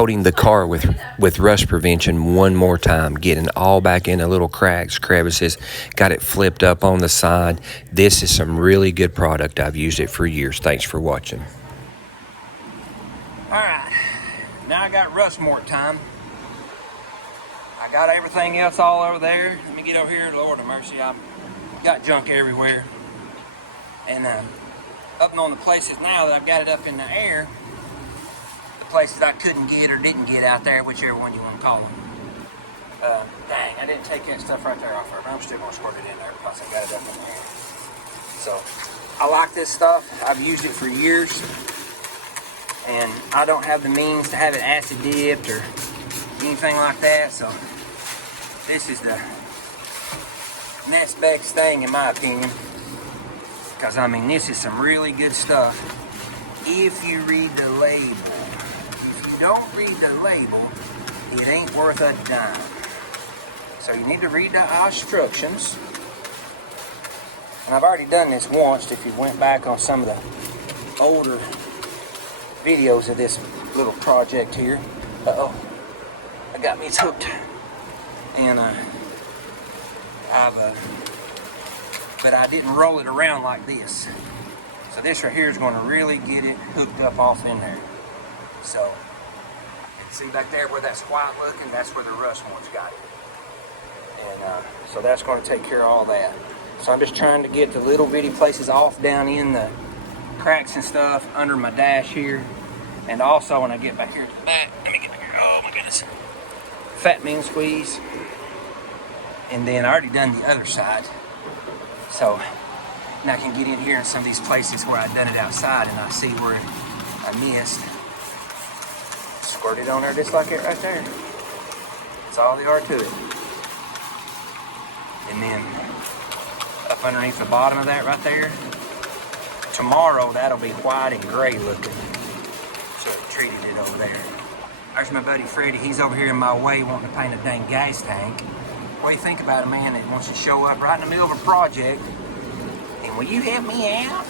coating the car with rust prevention one more time, getting all back into little cracks, crevices, got it flipped up on the side. This is some really good product. I've used it for years. Thanks for watching. All right, now I got rust mort time. I got everything else all over there. Let me get over here. Lord have mercy, I've got junk everywhere. And up on the places now that I've got it up in the air, the places I couldn't get or didn't get out there, whichever one you want to call them. Dang, I didn't take that stuff right there off her, but I'm still going to squirt it in there because I got it up in the air. So, I like this stuff. I've used it for years. And I don't have the means to have it acid dipped or anything like that, so this is the next best thing in my opinion. Because I mean, this is some really good stuff if you read the label. If you don't read the label, it ain't worth a dime. So you need to read the instructions. And I've already done this once. If you went back on some of the older videos of this little project here. I got me hooked. And but I didn't roll it around like this. So this right here is going to really get it hooked up off in there. So, you can see back there where that's white looking, that's where the rust mort's got it. And so that's going to take care of all that. So I'm just trying to get the little bitty places off down in the cracks and stuff under my dash here. And also when I get back here to the back, let me get back here, oh my goodness. Fat mean squeeze. And then I already done the other side. So now I can get in here in some of these places where I've done it outside and I see where I missed. Squirt it on there just like it right there. That's all there are to it. And then up underneath the bottom of that right there, tomorrow that'll be white and gray looking. So I treated it over there. There's my buddy Freddie. He's over here in my way wanting to paint a dang gas tank. What do you think about a man that wants to show up right in the middle of a project and will you help me out?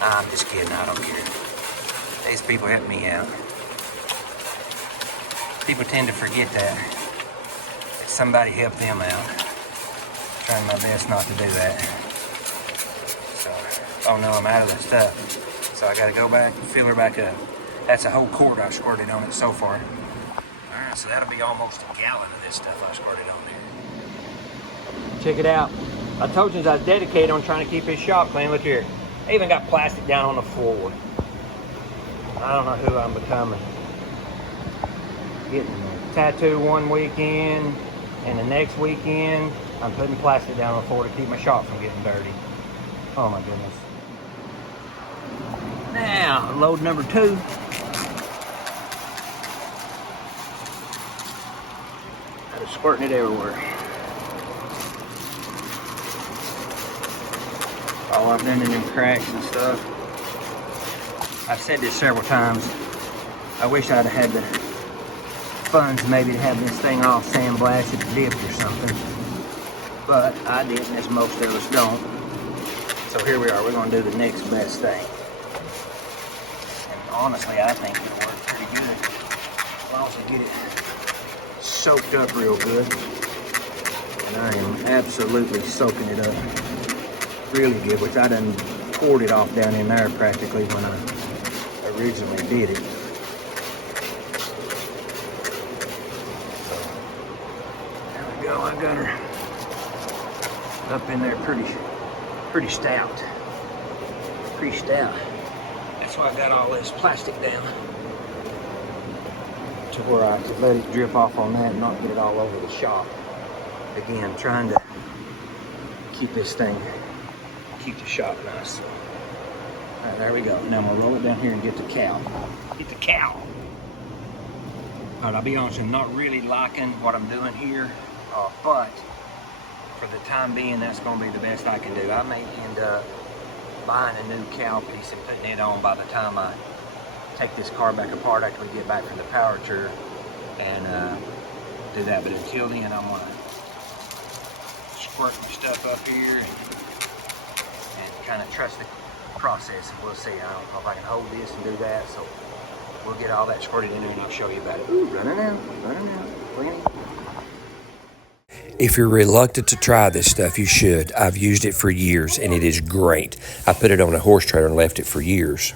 Nah, I'm just kidding. I don't care. These people help me out. People tend to forget that somebody helped them out. Trying my best not to do that. So, oh no, I'm out of that stuff. So I gotta go back and fill her back up. That's a whole quart I've squirted on it so far. Alright, so that'll be almost a gallon of this stuff I squirted on there. Check it out. I told you I was dedicated on trying to keep his shop clean. Look here. I even got plastic down on the floor. I don't know who I'm becoming. Getting a tattoo one weekend, and the next weekend, I'm putting plastic down on the floor to keep my shop from getting dirty. Oh my goodness. Now, load number 2. I was squirting it everywhere. All I've done in them cracks and stuff. I've said this several times. I wish I'd have had the funds maybe to have this thing all sandblasted or dipped or something. But I didn't, as most of us don't. So here we are, we're gonna do the next best thing. And honestly, I think it'll work pretty good. I'll also get it soaked up real good. And I am absolutely soaking it up really good, which I done poured it off down in there practically when I originally did it. So, there we go, I got her up in there pretty stout. Pretty stout. That's why I got all this plastic down, to where I could let it drip off on that and not get it all over the shop. Again, trying to keep this thing, keep the shop nice. All right, there we go. Now I'm gonna roll it down here and get the cowl. Get the cowl. All right, I'll be honest, I'm not really liking what I'm doing here, but for the time being, that's gonna be the best I can do. I may end up buying a new cowl piece and putting it on by the time I take this car back apart after we get back from the power tour and do that. But until then, I'm gonna squirt my stuff up here and kind of trust the process, and we'll see. I don't know if I can hold this and do that, so we'll get all that squirted in there and I'll show you about it. Ooh, running out. Look at him. If you're reluctant to try this stuff, you should. I've used it for years, and it is great. I put it on a horse trailer and left it for years.